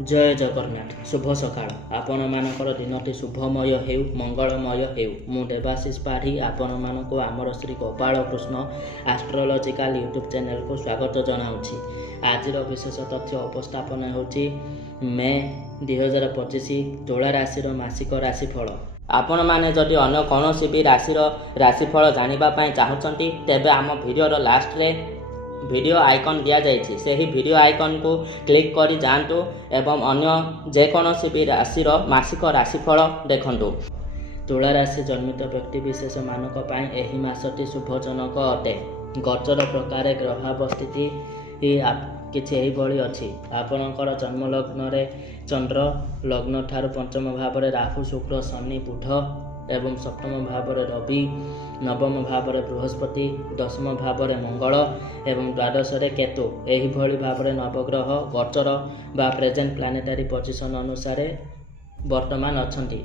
जय जगन्नाथ शुभ सकाळ आपण मानकर दिनटी शुभमय हेउ मंगलमय हेउ मु देवाशीष पाढ़ी आपण मानक आमर Shri Gopal Krishna astrological YouTube channel को स्वागत जनाऊँगी। आज विशेष तथ्य उपस्थापन होची मे 2025 तुला राशि मासिक राशिफल। आपण माने जदि अन्य कौन भी राशि राशिफल जानापी चाहूँगी तेबे आम भिडियोर लास्ट रे वीडियो आइकन दिया जाइछि सेही वीडियो आइकन को क्लिक करी जांतु एवं अन्य जेकोसी भी राशि मासिक राशिफल देखंतु। तुला राशि जन्मित व्यक्ति विशेष मानक पाई एही मासटी शुभजनक अटे। गोचर प्रकार ग्रहावस्थिति किछि एहिभଳି अछि। आपणकर जन्म लग्न रे चंद्र लग्न ठार पंचम भाव रे राहु शुक्र शनि बुध एवं सप्तम भाव रे रवि नवम भाव रे बृहस्पति दशम भाव रे मंगल एवं द्वादश रे केतु एहिभଳି भाव रे नवग्रह गोचर बा प्रेजेंट प्लानेटरी पोजिशन अनुसार वर्तमान अछंती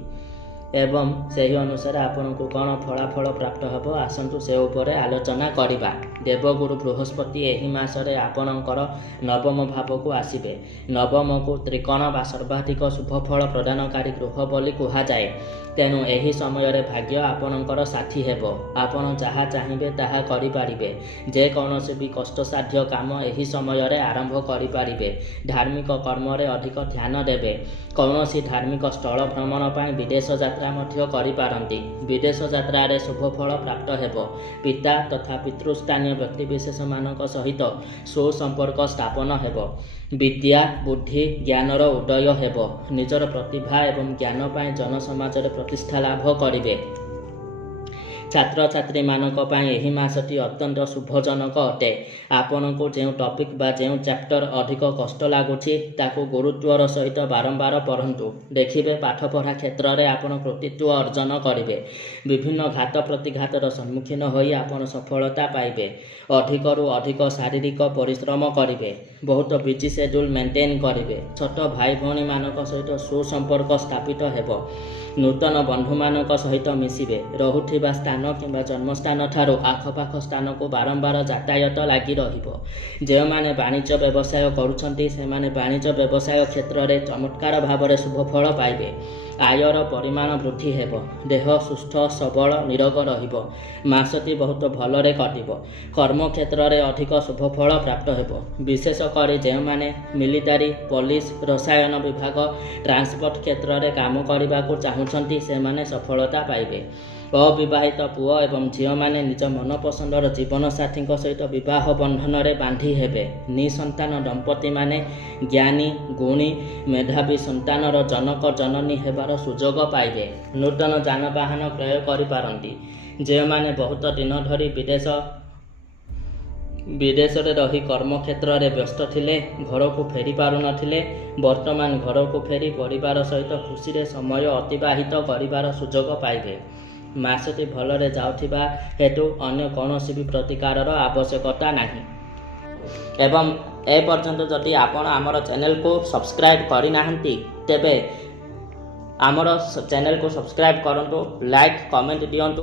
एवं सही अनुसार आपन को कौन फलाफल प्राप्त हेब आसतु से उपरे आलोचना करिबा। देवगुरु बृहस्पति एही मासरे आपणकर नवम भाव को आसिबे। नवम को त्रिकोण बा सर्वाधिक शुभ फल प्रदानकारी गृह बोली कुहा जाए। तेणु एही समय रे भाग्य आपणकर साथी हेब। आपण जहाँ चाहिए ताहा करि पारिबे। जे कौनसी भी कष्टसाध्य काम एही समय रे आरंभ करि पारिबे। धार्मिक कर्म रे अधिक ध्यान देबे। कौनसी धार्मिक स्थल भ्रमण पाई विदेश यात्रा मध्य करि पारंती। विदेश यात्रा रे शुभ फल प्राप्त हेब। पिता तथा पितृस्थानीय व्यक्तिविशेष मानक सहित सुसंपर्क स्थापन हेब। विद्या बुद्धि ज्ञानर उदय हेब। निजर प्रतिभा एवं ज्ञान पाई जनसमाज रे प्रतिष्ठा लाभ करिवे। छात्र छात्री मानक पाई एही मासटी अत्यंत शुभजनक अटे। आपण को जो टॉपिक बा जो चैप्टर अधिक कष्ट लगुछि ताकू गुरुत्वर सहित बारंबार पढ़ंतु। देखिबे पाठ पढ़ा क्षेत्र में आपण कृतित्व अर्जन करिवे। विभिन्न घात प्रतिघातर सम्मुखीन होई आपण सफलता पाइबे। अधिकरु अधिक शारीरिक परिश्रम करिवे। बहुत बिजी शेड्यूल मेंटेन करिवे। छोट भाई भौणी मानक सहित सुसंपर्क स्थापित हेब। नूतन बंधु मानक सहित मिसिबे। रहुथिबा स्थान किंबा जन्मस्थान ठारू आखपाख स्थान को बारंबार यातायात लगी रहिबो। जे माने वाणिज्य व्यवसाय करुछंती से माने वाणिज्य व्यवसाय क्षेत्र में चमत्कार भाव में शुभ फल पाइबे। आयर परिमाण वृद्धि हेब। देह सुस्थ सबल निरोग रहिबो। मासटी बहुत भलरे कटिबो। कर्म क्षेत्र में अधिक शुभ फल प्राप्त हेब। विशेषकर जे माने मिलिटारी पुलिस रसायन विभाग ट्रांसपोर्ट क्षेत्र में काम करने को चाहूँगी से माने सफलता पाइबे। अविवाहित पुओ एवं झील मैंने निज मनपसंदर जीवन साथी सहित विवाह बंधन में बांधी हेबे। निसंतान दंपति माने ज्ञानी गुणी मेधावी संतानर जनक जननी हेबार सुजोग पाइबे। नूतन जानवाहन क्रय करिपारंती। जे माने बहुत दिन धरी विदेश रे रही कर्म क्षेत्र में व्यस्त थिले घर को फेरी पारु नथिले वर्तमान घर को फेरी परिवार सहित खुशी रे समय अतिबाहित करिवार सुजोग पाइबे। मासटी भलरे जाउथिबा हेतु अन्य कौनसी भी प्रतिकार आवश्यकता नहीं। एवं ए पर्यंत जदि आपण आमर चैनल को सब्सक्राइब करि नाहंती तेबे आमर चैनल को सब्सक्राइब करंतु लाइक कमेंट दियंतु